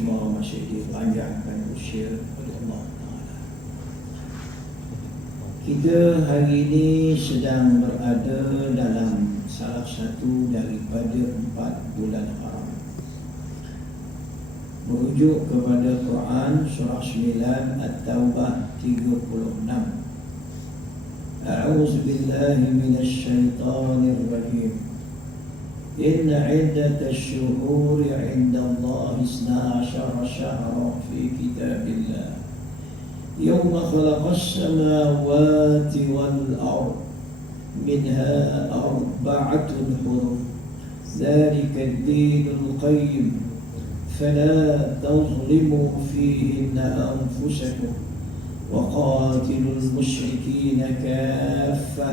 semua masih dipanjangkan usia oleh Allah Ta'ala. Kita hari ini sedang berada dalam salah satu daripada 4 bulan haram. Merujuk kepada Quran surah 9 At-Taubah 36. A'udzu billahi minasy syaithanir rajim. Inna 'iddatasy syuhuri 'indallahi 12 syahran fi kitabillah. Yawma khalaqas samawati wal ard minha arba'atun hurum. Dzalika ad-dinul qayyim. فلا تظلموا فيهن أنفسكم وقاتلوا المشركين كافة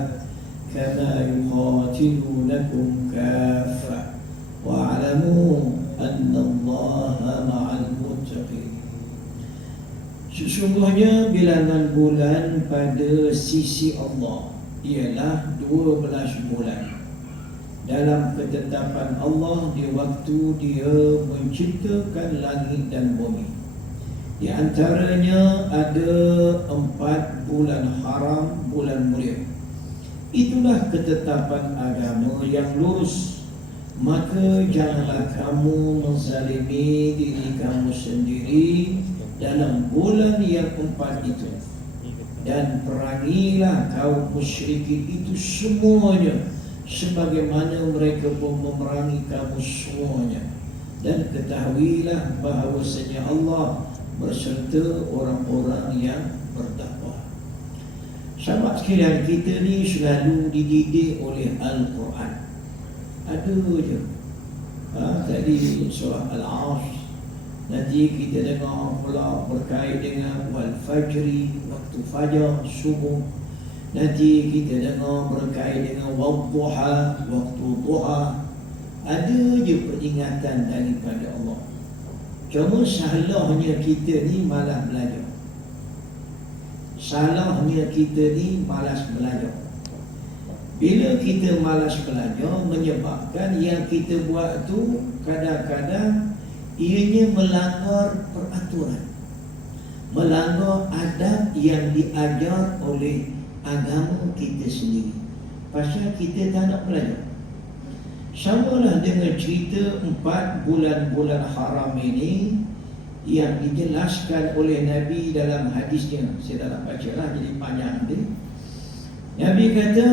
كما يقاتلونكم كافة واعلموا أن الله مع المتقين. Sesungguhnya bilangan bulan pada sisi Allah ialah 12 bulan dalam ketetapan Allah di waktu Dia menciptakan langit dan bumi. Di antaranya ada 4 bulan haram, bulan mulia. Itulah ketetapan agama yang lurus. Maka janganlah kamu menzalimi diri kamu sendiri dalam bulan yang 4 itu. Dan perangilah kaum musyrikin itu semuanya, sebagaimana mereka pun memerangi kamu semuanya. Dan ketahuilah bahawasanya Allah berserta orang-orang yang bertakwa. Sahabat sekalian, kita ni selalu dididik oleh Al-Quran. Ada je. Tadi surah Al-Asr. Nanti kita dengar pula berkait dengan Wal-Fajri, waktu fajar, subuh. Nanti kita dengar berkait dengan Wadduha, waktu duha. Ada je peringatan daripada Allah. Cuma salahnya kita ni malas belajar. Salahnya kita ni malas belajar. Bila kita malas belajar, menyebabkan yang kita buat tu kadang-kadang ianya melanggar peraturan, melanggar adab yang diajar oleh agama kita sendiri. Pasal kita tak nak belajar. Samalah dengan cerita 4 bulan-bulan haram ini yang dijelaskan oleh Nabi dalam hadisnya. Saya dah nak baca lah, jadi panjang dia. Nabi kata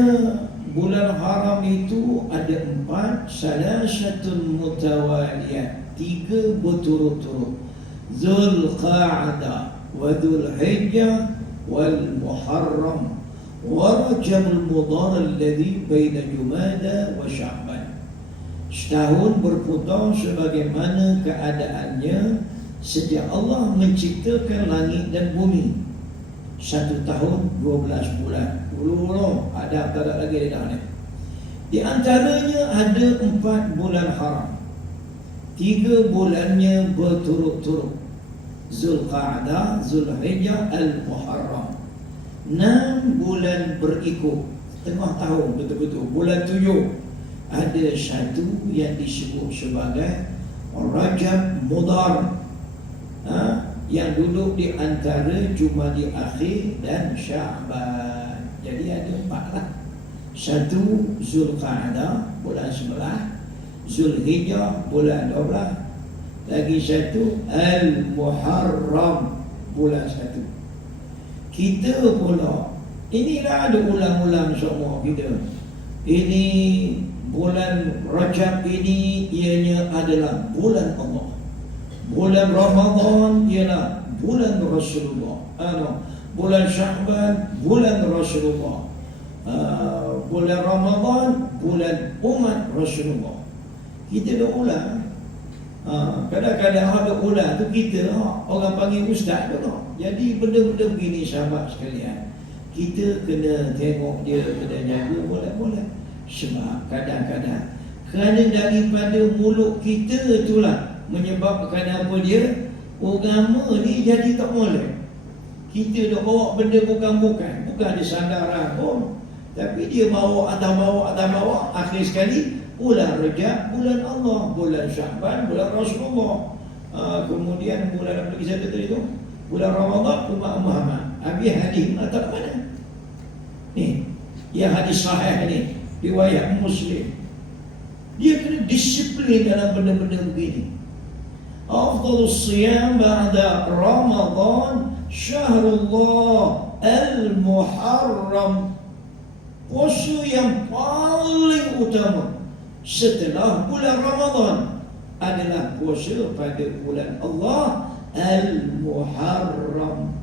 bulan haram itu ada 4, salasatun mutawaliyat, 3 berturut-turut. Zulqa'dah wa Dzulhijjah wal Muharram wa Rajabul Mudhar alladhi baina Jumada wa Sya'ban. Setahun berputar sebagaimana keadaannya sejak Allah menciptakan langit dan bumi. 1 tahun 12 bulan. Dulu ada tak ada lagi dah ni. Di antaranya ada 4 bulan haram. 3 bulannya berturut-turut. Zulqa'dah, Zulhijjah, Al-Muharram. 6 bulan berikut, tengah tahun betul-betul. Bulan 7 ada 1 yang disebut sebagai Rajab Mudhar, yang duduk di antara Jumadi Akhir dan Sya'ban. Jadi ada 4 lah. 1 Zulqa'dah bulan 11, Zulhijjah bulan 12, lagi 1 Al-Muharram bulan 1. Kita pula inilah ada ulang-ulang semua kita. Ini bulan Rajab ini ianya adalah bulan Allah. Bulan Ramadan ialah bulan Rasulullah. Bulan Sya'ban bulan Rasulullah. Bulan Ramadan bulan umat Rasulullah. Kita dah ulang. Kadang-kadang ada ulang tu kita orang panggil ustaz tu. Jadi benda-benda begini sahabat sekalian, kita kena tengok dia, kena jaga boleh-boleh. Sebab kadang-kadang kerana daripada mulut kita itulah menyebabkan apa dia, agama ni jadi tak boleh. Kita dah bawa benda bukan ada sandaran pun, tapi dia bawa atas bawah. Akhir sekali bulan Rajab bulan Allah, bulan Sya'ban bulan Rasulullah. Kemudian bulan apa lagi satu tadi tu? Bulan Ramadan umat Muhammad. Habis hadis atau mana? Ni, yang hadis sahih ni, riwayat Muslim. Dia kena disiplin dalam benda-benda begini. Afdalus siyam ba'da Ramadan syahrullah al-Muharram. Puasa yang paling utama setelah bulan Ramadan adalah puasa pada bulan Allah Al-Muharram.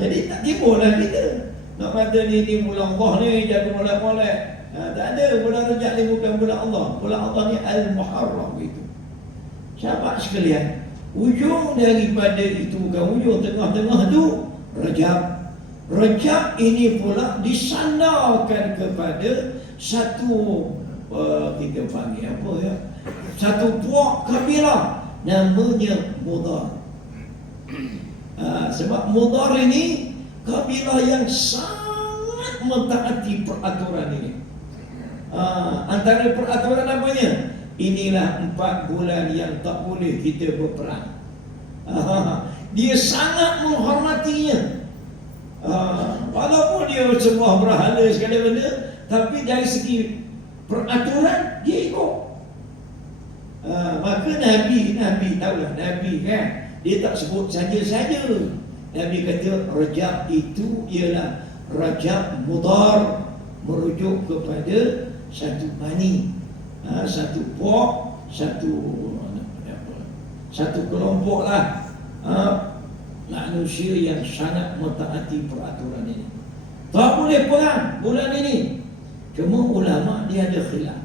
Jadi tak tipulah kita nak kata ni bulan Allah ni jaga molek-molek. Tak ada, bulan Rajab ni bukan bulan Allah. Bulan Allah ni Al-Muharram itu. Sahabat sekalian, ujung daripada itu, bukan ujung, tengah-tengah tu Rajab. Rajab ini pula disandarkan kepada satu kita panggil apa ya, satu puak kabilah namanya Mudar. Sebab Mudar ini kabilah yang sangat mentaati peraturan ini. Antara peraturan apanya? Inilah 4 bulan yang tak boleh kita berperang. Dia sangat menghormatinya. Walaupun dia semua berhala segala benda, tapi dari segi peraturan dia ikut. Maka Nabi tahulah, Nabi kan, dia tak sebut saja-saja. Nabi kata Rajab itu ialah Rajab Mudar, merujuk kepada satu bani, satu puak, satu kelompok lah manusia yang sangat mentaati peraturan ini. Tak boleh perang bulan ini. Cuma ulama dia ada khilaf.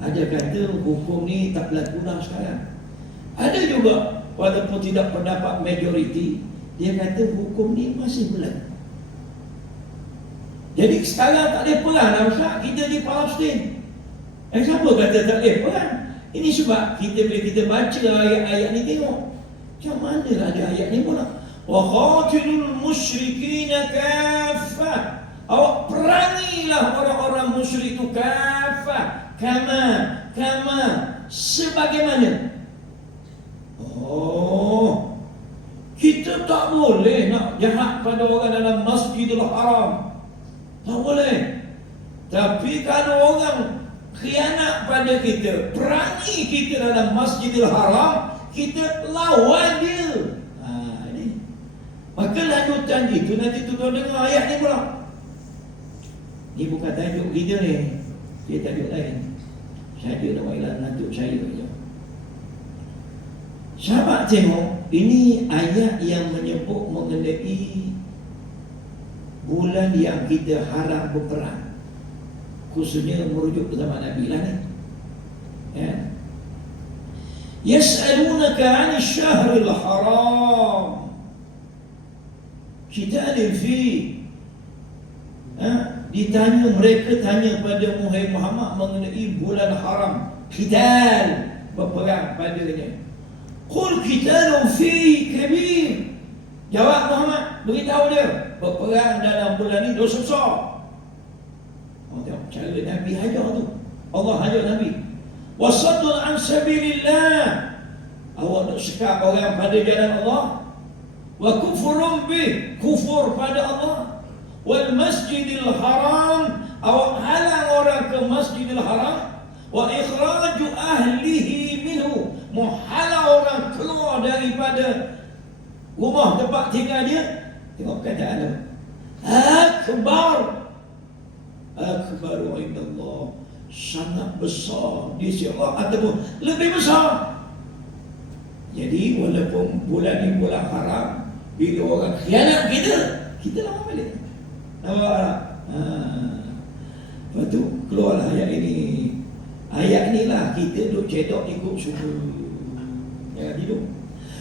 Ada kata hukum ni tak berlaku dah sekarang. Ada juga walaupun tidak pendapat majoriti, dia kata hukum ni masih berlaku. Jadi sekarang tak boleh perang dah Ustaz, kita di Palestin. Siapa kata tak boleh perang? Ini sebab bila kita baca ayat-ayat ni, tengok macam mana ada ayat ni pula. Wa qatilul musyrikina kaffah. Awak perangilah orang-orang musyrik itu kafah, kama sebagaimana. Kita tak boleh nak jahat pada orang dalam Masjidil Haram. Tak boleh. Tapi kalau orang khianat pada kita, perangi kita dalam Masjidil Haram, kita lawan dia. Ini. Maka lanjutan itu nanti tuan dengar ayat ni pula. Ini bukan tajuk kita ni, dia tajuk lain. Saya nak wailah nantuk saya saja. Sahabat tengok, ini ayat yang menyebut mengenai bulan yang kita haram berperang. Khususnya merujuk ke zaman Nabi lah ni. Ya. Yas'alunaka 'anil syahril haram qitalin fi. Ditanya, mereka tanya pada Muhammad mengenai bulan haram, qital, berperang padanya. Qul qitalun fi kabir. Jawab Muhammad, beritahu dia, berperang dalam bulan ini dosa besar. Tengok cara Nabi hajar tu. Allah hajar Nabi. Wasaddun an sabilillah. Awak nak sekat orang pada jalan Allah. Wa kufurun bih, kufur pada Allah. Wal masjidil haram, awak halang orang ke Masjidil Haram. Wa ikhraju ahlihi minhu, menghalang orang keluar daripada rumah tempat tinggal dia. Tengok kata Allah, akbar, akbaru indallah, sangat besar di sisi Allah, ataupun lebih besar. Jadi walaupun bulan ini bulan haram, bila orang khianat kita lawan balik. Nampak? Lepas tu keluarlah ayat ini. Ayat inilah kita duk cedok ikut suku. Jangan tidur.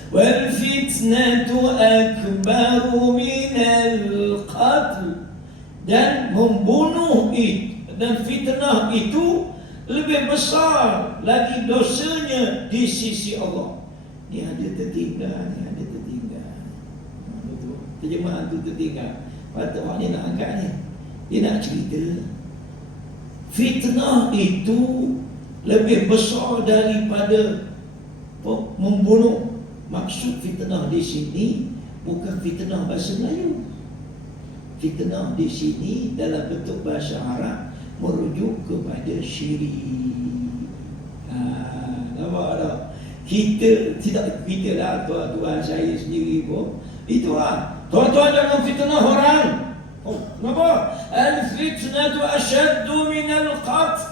Wal fitnatu akbaru minal qatl. Dan membunuh itu, dan fitnah itu lebih besar lagi dosanya di sisi Allah. Ni ada tertinggal, ni ada tertinggal. Betul. Terjemahan tu tertinggal. Patut orang ni nak angkat ni, dia nak cerita fitnah itu lebih besar daripada membunuh. Maksud fitnah di sini bukan fitnah bahasa Melayu. Fitnah di sini dalam bentuk bahasa Arab merujuk kepada syirik. Nampak tak? Kita tidak, kita lah tuan-tuan saya sendiri pun itulah. Tuan-tuan jangan fitnah orang. Kenapa? Al-fitnatu asyaddu minal qatl.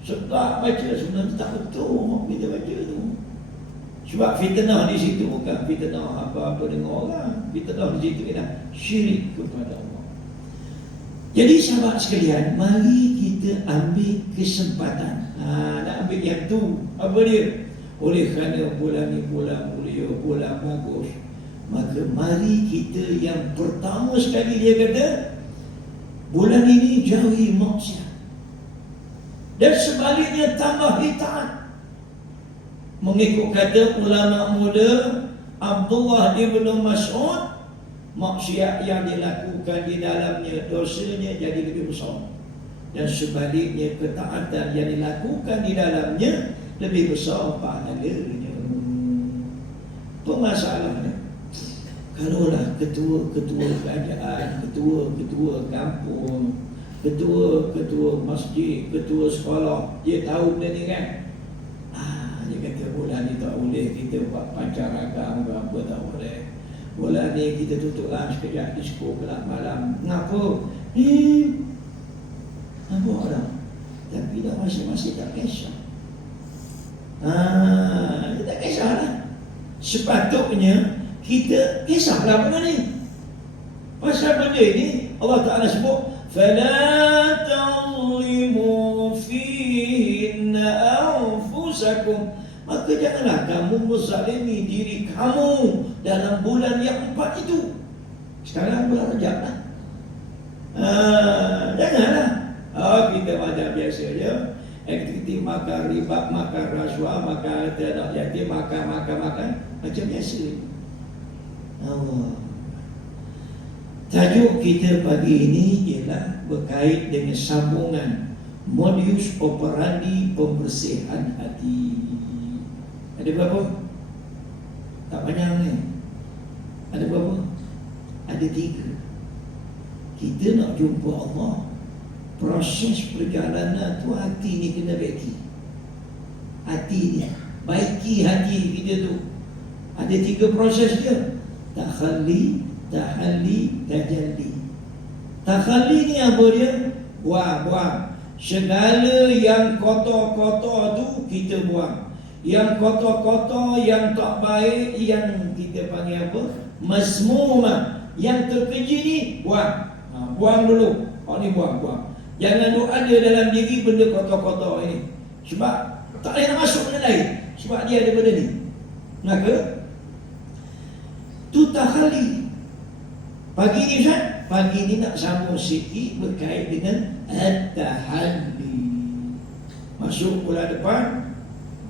Sedap baca, sebenarnya tak betul kita baca tu. Sebab fitnah di situ bukan fitnah apa-apa dengan orang. Fitnah di situ ialah syirik kepada Allah. Jadi sahabat sekalian, mari kita ambil kesempatan. Nak ambil yang tu. Apa dia? Oleh kerana bulan ni bulan mulia, bulan bagus, maka mari kita yang pertama sekali dia kata, bulan ini jauhi maksiat. Dan sebaliknya tambah taat. Mengikut kata ulama muda Abdullah ibn Mas'ud, maksiat yang dilakukan di dalamnya dosanya jadi lebih besar, dan sebaliknya ketaatan yang dilakukan di dalamnya lebih besar pahalanya. Permasalahannya, kalaulah ketua-ketua kerajaan, ketua-ketua kampung, ketua-ketua masjid, ketua sekolah, dia tahu benda ni kan, dia kata bulan ni tak boleh kita buat pancaragam ke apa, tak boleh. Bulan ni kita tutuplah sekejap disko gelap malam. Kenapa? Nampak tak? Tapi dah masing-masing tak kisah. Dia tak kisahlah. Sepatutnya kita kisahlah benda ni. Pasal benda ni Allah Ta'ala sebut, فَلَا تَظْلِمُوا فِيهِنَّ أَنفُسَكُمْ. Maka janganlah kamu menzalimi diri kamu dalam bulan yang 4 itu. Sekarang bulan Rajab lah. Janganlah. Kita macam biasa je. Aktiviti makan riba, makan rasuah, makan anak yatim, makan. Macam biasa. Tajuk kita pagi ini ialah berkait dengan sambungan modus operandi pembersihan hati. Ada berapa? Tak banyak ni. Ada berapa? Ada 3. Kita nak jumpa Allah, proses perjalanan tu hati ni kena baiki. Hati ni, baiki hati kita tu. Ada 3 proses dia. Takhalli, tahalli, tajalli. Takhalli ni apa dia? Buang. Segala yang kotor-kotor tu kita buang. Yang kotor-kotor, yang tak baik, yang kita panggil apa? Masmumah. Yang terkeji ni buang. Buang dulu. Ni buang. Jangan ada dalam diri benda kotor-kotor ini. Sebab tak boleh nak masuk benda lain. Sebab dia ada benda ni. Maka tu takhali. Pagi ni Ustaz, pagi ni nak sambung sikit berkait dengan at-tahalli. Masuk bulan depan,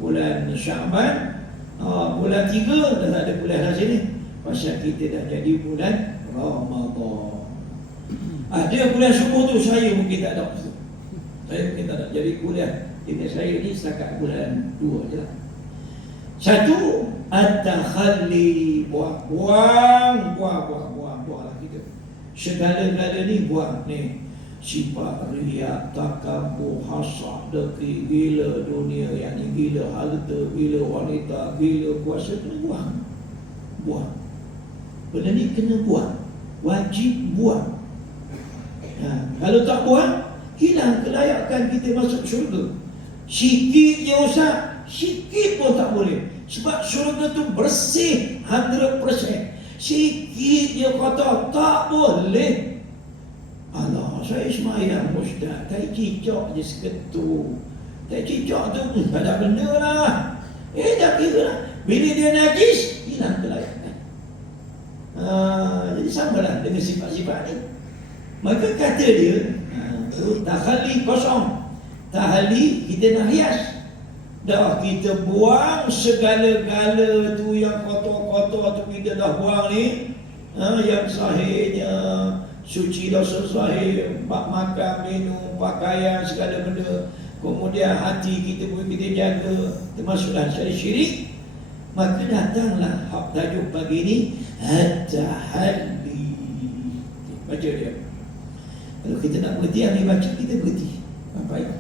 bulan Syaban, bulan 3 dah tak ada bulan dah sini. Pasal kita dah jadi bulan Ramadan. Dia bulan subuh tu saya mungkin tak ada. Saya mungkin tak ada. Jadi kuliah ini saya ni setakat bulan 2 je lah. 1, at-takhalli, buang lah kita. Segala-gala ni buang ni. Sifat riak, takabur, hasad, dengki, gila dunia, yang ni gila harta, gila wanita, gila kuasa, kena buang. Benda ni kena buang. Wajib buang. Kalau tak buang, hilang kelayakan kita masuk syurga. Sikit je Ustaz, sikit pun tak boleh. Sebab syurga tu bersih 100%. Sikit je kotor, tak boleh. Allah, saya semayang Ustaz, tak cicak je seketul. Tak cicak tu, tak ada benda lah. Tak kira lah. Bila dia najis, hilang kelayakan. Jadi sama lah dengan sifat-sifat ni. Maka kata dia, takhalli kosong. Tahali kita nak hias. Dah kita buang segala-gala tu yang kotor-kotor tu kita dah buang ni. Yang sahihnya suci dosa sahih, makan, minum, pakaian, segala benda. kemudian hati kita pun kita jaga, termasuklah dari syirik, maka datanglah hak tajuk pagi ini at-tahalli. Baca dia. Kalau kita nak berhenti, ambil baca, kita berhenti. Apa itu?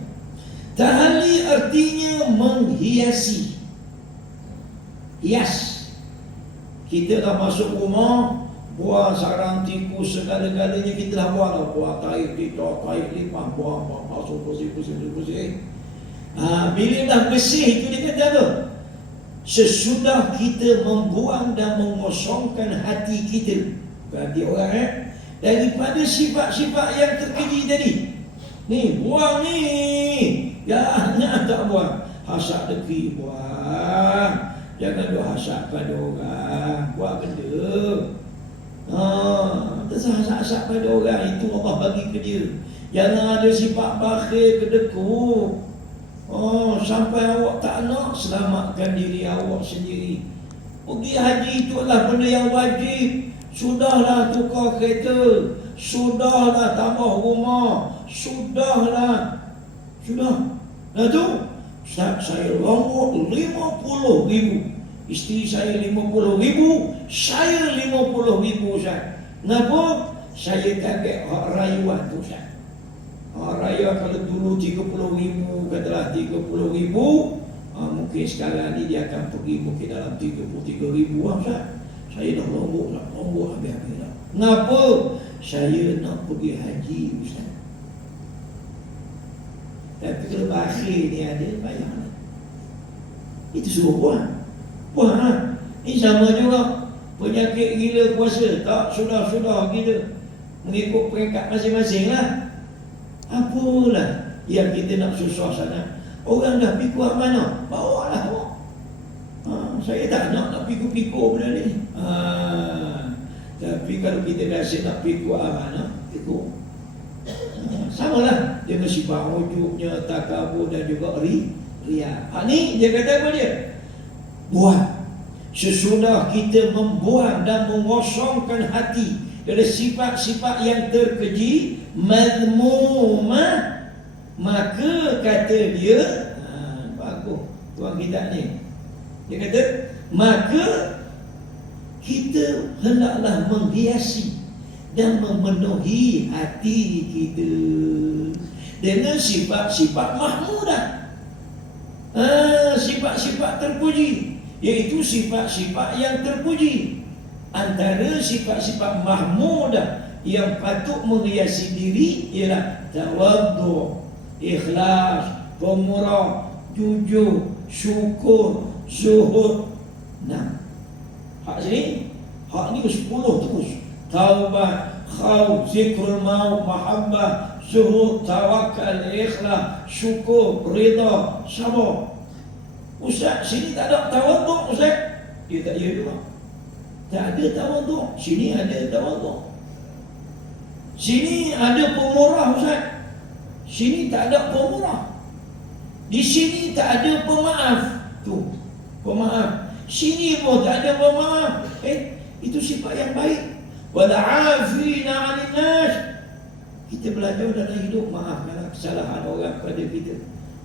Tahalli artinya menghiasi. Hias. Kita dah masuk rumah, buah sarang tikus segala-galanya kita dah buat lah. Buah taik, titok, taik, limpah, buah, masuk bersih. Bila dah bersih itu dia kata apa? Sesudah kita membuang dan mengosongkan hati kita, berarti orang daripada sifat-sifat yang terkeji tadi. Ni, buang ni. Jangan tak buang. Hasad deki buang. Jangan duk hasad pada orang. Buat benda. Terasa-hasad pada orang. Itu Allah bagi ke dia. Jangan ada sifat bakhil, kedekut. Sampai awak tak nak, selamatkan diri awak sendiri. Pergi haji itu adalah benda yang wajib. Sudahlah tukar kereta, sudahlah tambah rumah, sudahlah. Sudah. Dah tu saya longok 50,000. Isteri saya 50,000, saya 50,000 Ustaz. Kenapa? Saya target hak rayuan tu Ustaz. Raya kalau dulu 30,000, katalah 30,000, mungkin sekarang ni dia akan pergi mungkin dalam 33,000 Ustaz. Saya dah lombok habis-habis dah. Kenapa? Saya nak pergi haji Ustaz. Tapi kalau bakhil ni ada, bayar lah. Itu suruh buang. Buang lah. Ini sama juga. Penyakit gila puasa. Tak, sudah gila. Mengikut peringkat masing-masing lah. Apalah yang kita nak susah sangat. Orang dah pikul mana? Bawa lah awak. Saya tak nak pikul benda ni. Tapi kalau kita rasa nak pikul mana, pikul. Sama lah dengan sifat wujudnya, takabur dan juga riya. Ni dia kata apa dia? Buat. Sesudah kita membuang dan mengosongkan hati dari sifat-sifat yang terkeji, madmumah, maka kata dia, bagus tuan kita ni, dia kata maka kita hendaklah menghiasi dan memenuhi hati kita dengan sifat-sifat mahmudah, sifat-sifat terpuji, iaitu sifat-sifat yang terpuji. Antara sifat-sifat mahmudah yang patut menghiasi diri ialah tawaddu', ikhlas, pemurah, jujur, syukur, zuhud. Hak sini, hak ni 10 terus. Taubat, khauf, zikrul maut, mahabbah, zuhud, tawakal, ikhlas, syukur, rida, sabar. Ustaz, sini tak ada tawaddu' Ustaz. Dia tak ya juga. Tak ada tawaddu'. Sini ada tawaddu'. Sini ada pemurah Ustaz. Sini tak ada pemurah. Di sini tak ada pemaaf. Tu, pemaaf. Sini pun tak ada pemaaf. Itu sifat yang baik. Wal'afina 'anil nas. Kita belajar dalam hidup, maafkanlah kesalahan orang pada kita.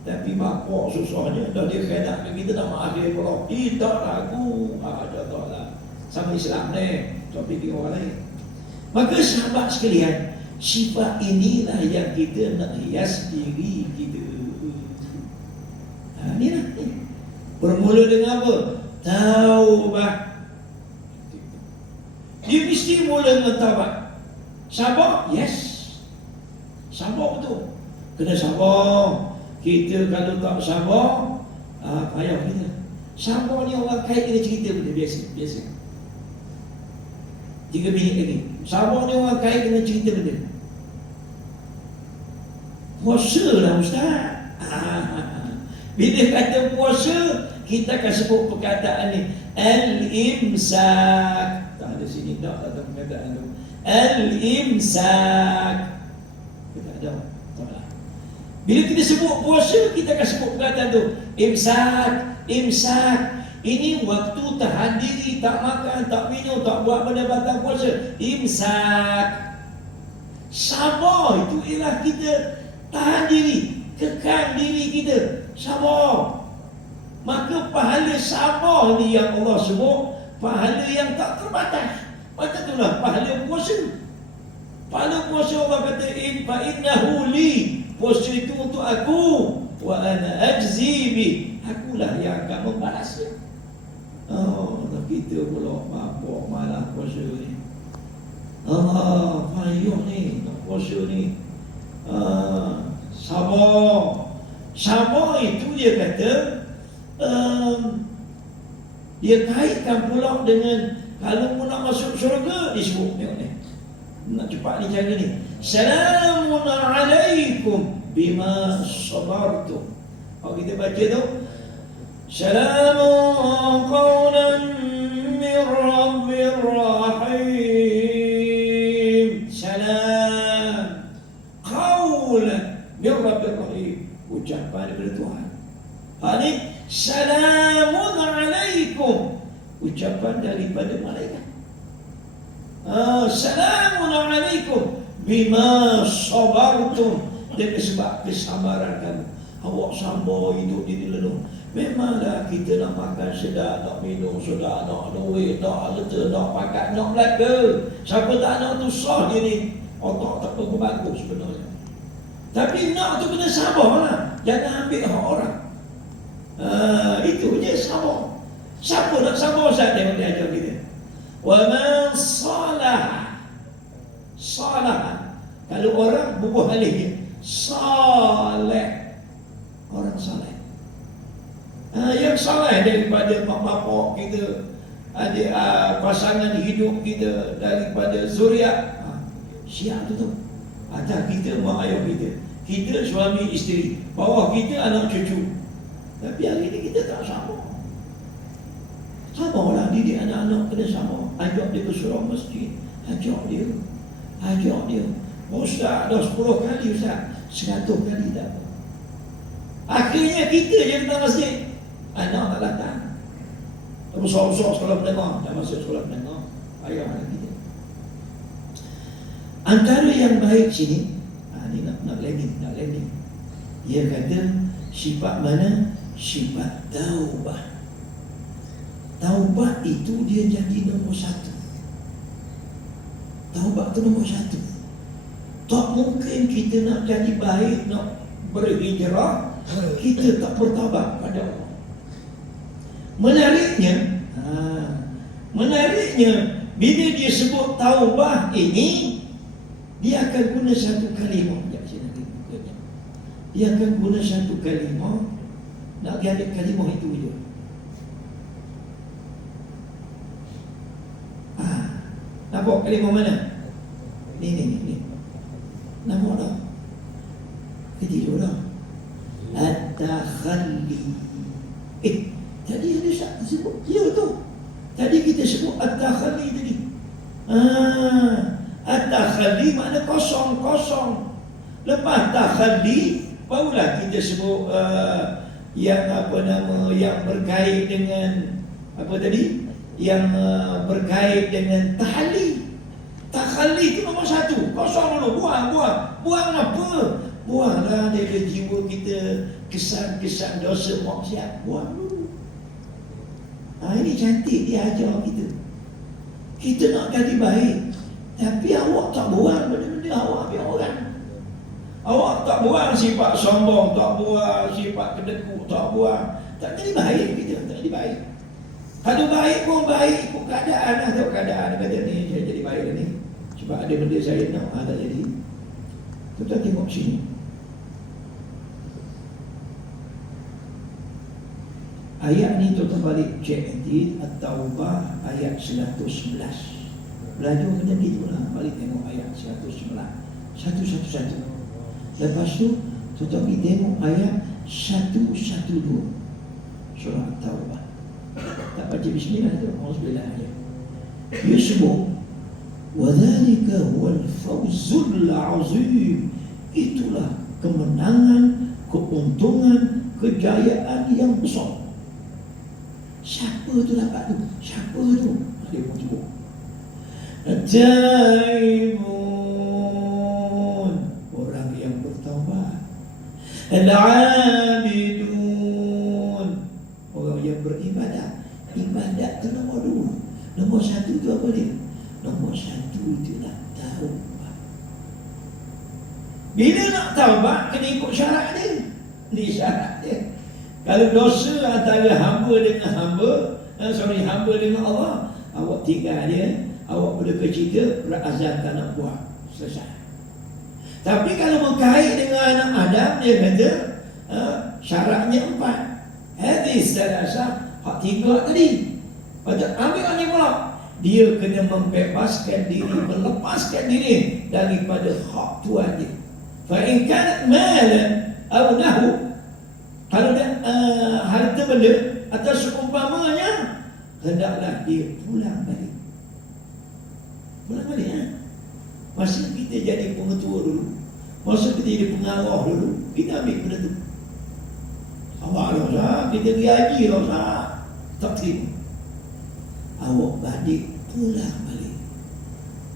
Tapi bapak susahnya, dah dia kena kita nak maafkan Allah. Tak ragu. Taklah. Sama Islam ni, topik orang lain. Maka sahabat sekalian, sifat inilah yang kita nak hias diri kita. Inilah. Bermula dengan apa? Taubat. Dia mesti mula dengan taubat. Sabar? Yes. Sabar betul. Kena sabar. Kita kalau tak sabar, payah kita. Sabar ni orang kait kena cerita benda biasa. 3 minit lagi. Sabar ni orang kait kena cerita benda. Puasa lah Ustaz. Bila kata puasa, kita akan sebut perkataan ni. Al-imsak. Tak ada sini, tak ada perkataan tu. Al-imsak. Tak ada. Bila kita sebut puasa, kita akan sebut perkataan tu. Imsak. Ini waktu tahan diri, tak makan, tak minum, tak buat benda-benda puasa. Imsak. Sabar itu ialah kita tahan diri. kekang diri kita, sabar. Maka pahala sabar ni yang Allah sebut pahala yang tak terbatas. Macam itulah pahala puasa. Pahala puasa Allah kata fa innahu li, puasa itu untuk aku, wa ana ajzi bi, akulah yang akan membalasnya. Oh, kita pula mabuk malah puasa ni. Payuh ni puasa ni. Sabar. Sabar itu dia kata dia kaitkan pula dengan kalau mu nak masuk syurga disebut tengok ni. Nak cepat ni cara ni. Salamun alaikum bima sabartum. Kalau kita baca tu salamun qawlan min rabbir rahim. Salam qawlan min rabbir rahim. Ucapan daripada Tuhan. Ini salamun alaikum, ucapan daripada malaikat. Salamun alaikum bima sabartum, dengan sebab kesabaran kamu. Awak sabar hidup di dalam. Memanglah kita nak makan sedap, nak minum sedap, nak duit, nak harta, nak pakat, nak belaka. Siapa tak nak tu sah dia ni. Otak tak bagus sebenarnya. Tapi nak tu kena sabar lah. Jangan ambil hak orang. Itu je sabar. Siapa nak sabar? Ustaz tengok dia ajar kita. Wa man salah. Salah. Kalau orang bubuh alih dia. Saleh. Orang saleh. Yang saleh daripada mak bapak kita, adik pasangan hidup kita, daripada zuriat. Siap tu. Atas kita mak ayah kita. Kita suami isteri. Bawah kita anak cucu. Tapi hari ini kita tak sama. Sabarlah didik anak-anak kena sama. Ajak dia ke surau masjid. Ajak dia. Ustaz dah 10 kali Ustaz. 100 kali dah. Akhirnya kita je datang masjid. Anak tak datang. Besar-besar sekolah menengah. Tak masuk sekolah menengah. Ayah anak kita. Antara yang baik sini. Ni nak landing. Dia kata sifat mana? Sifat taubah. Taubah itu dia jadi nombor 1. Taubah itu nombor 1. Tak mungkin kita nak jadi baik, nak berhijrah, kita tak bertaubat pada Allah. Menariknya bila dia sebut taubah ini, dia akan guna satu kalimah. Dia akan guna satu kalimah. Nak ambil kalimah itu je. Nampak kalimah mana? Ni. Nampak tak? Ketidur dah. At-takhalli. Tadi ada sebut. Ya tu. Tadi kita sebut at-takhalli tadi. At-takhalli makna kosong. Lepas takhalli, barulah kita sebut yang yang berkait dengan apa tadi? Yang berkait dengan tahalli. Tahalli itu nombor 1. Kosong dulu, buang apa? Buanglah dari jiwa kita kesan-kesan dosa maksiat, buang dulu. Ini cantik dia ajar kita. Kita nak jadi baik, tapi awak tak buang benda-benda awak ambil orang. Awak tak buang sifat sombong, tak buang sifat kedekut, tak buang. Tak jadi baik kita, tak jadi baik. Kalau baik pun baik ikut keadaan. Tahu keadaan kata ni saya jadi baik ni. Sebab ada benda saya nak tak jadi. Kita tengok sini. Ayat ni tuan balik cek nanti At-Taubah ayat 111. Belajar kena gitulah. Balik tengok ayat 111. Satu. Lepas tu tuan pergi tengok ayat 112 surah At-Taubah. Tak baca bismillah tu. Auzubillah aja. Dia sebut wadzalika huwal fawzul azim. Itulah kemenangan, keuntungan, kejayaan yang besar. Siapa tu dapat tu? Siapa tu? Dia pun sebut. At-taibun, orang yang bertaubat. Al-abidun, orang yang beribadah. Ibadat tu nombor 2. Nombor 1 tu apa dia? Nombor 1 itulah taubat. Bila nak taubat, kena ikut syarat dia. Ni syarat dia. Kalau dosa antara hamba dengan hamba, hamba dengan Allah, awak tinggal dia, awak berduka cita, berazam tak nak buat, selesai. Tapi kalau berkait dengan anak Adam, dia kata syaratnya 4. Hadis salasa, hak 3 tadi. Pada ambil ni pula, dia kena membebaskan diri, melepaskan diri daripada hak Tuhan dia. Fa in kanat malan aw nahu, kalau dia harta benda atau seumpamanya, hendaklah dia pulang balik. Pulang balik Masa kita jadi pengetua dulu, masa kita jadi pengarah dulu, kita ambil benda tu. Awak dosa, kita pergi haji dosa, tak terima. Awak balik, pulang balik.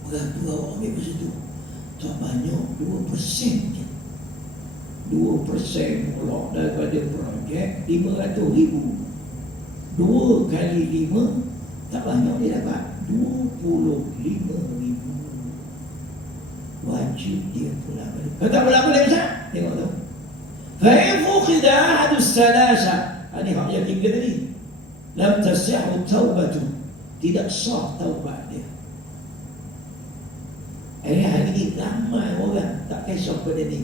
Berapa awak ambil masa tu? Tak banyak, 2% je. 2% pula daripada projek 500,000. 2 kali 5, tak banyak dia dapat 25,000. Wajib dia pulang balik. Kalau tak pulang balik Ustaz, tengok tu. Fa'in fuqida ahadus salasa, ini hak yang 3 tadi, lam tasihhu taubatu, tidak sah taubat dia. Hari ini ramai orang tak kisah pada ni.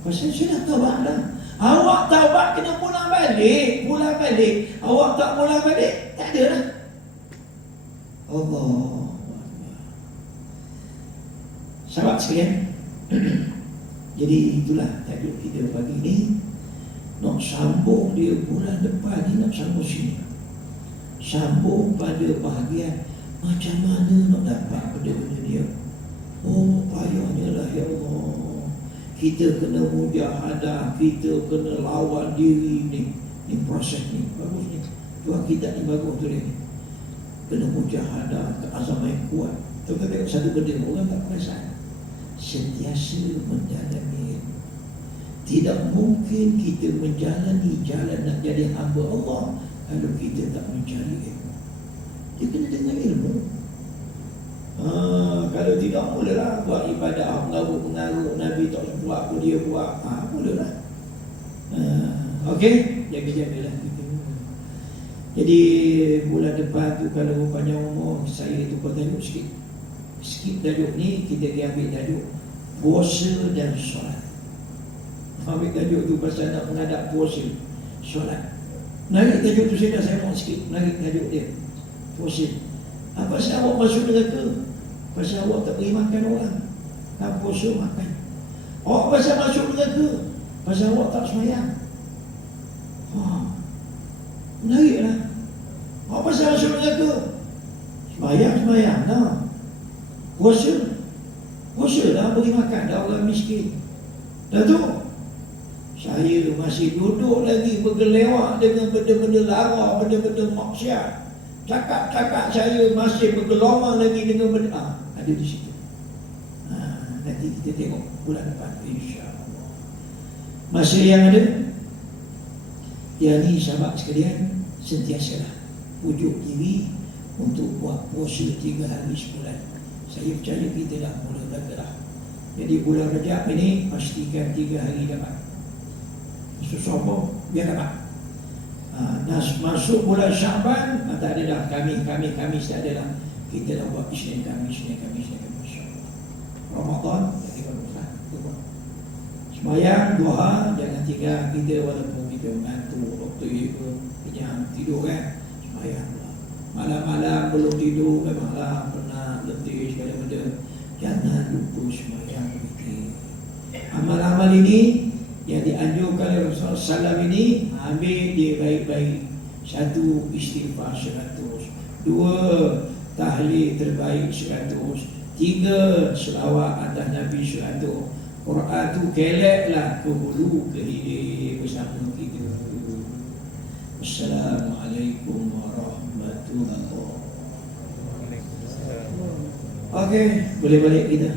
Pasal sudah taubat dah. Awak taubat kena pulang balik. Pulang balik. Awak tak pulang balik, tak ada lah. Allah. Sahabat sekalian, jadi itulah tajuk kita pagi ni. Nak sambung dia bulan depan ni, nak sambung sini. Sambung pada bahagian macam mana nak dapat benda-benda dia. Oh, payahnya lah ya Allah. Kita kena mujahadah, kita kena lawan diri ni. Ni proses ni, bagus ni. Tuhan kita ni bagus tu ni. Kena mujahadah, keazaman yang kuat. Tu kata satu benda, orang tak perasan. Sentiasa menjalani. Tidak mungkin kita menjalani jalan nak jadi hamba Allah kalau kita tak mencari ilmu. Dia kena dengan ilmu. Kalau tidak, mulalah buat ibadah mengarut-mengarut, Nabi tak buat apa dia buat, mulalah. Okey, jaga-jagalah kita. Jadi bulan depan tu kalau panjang umur, saya tukar tajuk sikit. Sikit tajuk ni, kita diambil tajuk puasa dan solat. Ambil tajuk tu pasal nak menghadap puasa, solat. Narik tajuk tu saya dah sembang sikit. Narik tajuk dia, puasa. Apa sebab awak masuk neraka? Pasal awak tak beri makan orang. Tak puasa makan. Awak pasal masuk neraka? Pasal awak tak semayang. Menariklah. Awak pasal masuk neraka? Semayang lah. Puasa lah, beri makan dah orang miskin. Dah tu saya masih duduk lagi bergelewak dengan benda-benda lara, benda-benda maksiat. Cakap-cakap saya masih bergelomang lagi dengan benda ada di situ. Nanti kita tengok bulan depan, insya-Allah. Masa yang ada, yang ni sahabat sekalian, sentiasalah pujuk diri untuk buat puasa 3 hari sebulan. Saya percaya kita dah mula bergerak. Jadi bulan Rajab ini pastikan 3 hari dapat. Susah biar dapat. Masuk bulan Syaban, tak ada dah. Kami tak ada dah. Kita dah buat Isnin kami, masya-Allah. Ramadan jadi barulah. Semayang duha, jangan tinggal kita walaupun kita mengantuk, waktu itu kenyang tidur kan. Semayang duha. Malam-malam belum tidur, memanglah pernah letih segala benda. Jangan lupa semayang begitu. Amal-amal ini yang dianjurkan oleh Rasulullah SAW ini, ambil dia baik-baik. 1, istighfar 100. 2, tahlil terbaik 100. 3, selawat atas Nabi 100. Quran tu keleklah ke hulu ke hilir bersama kita. Assalamualaikum warahmatullahi wabarakatuh. Okey, boleh balik kita.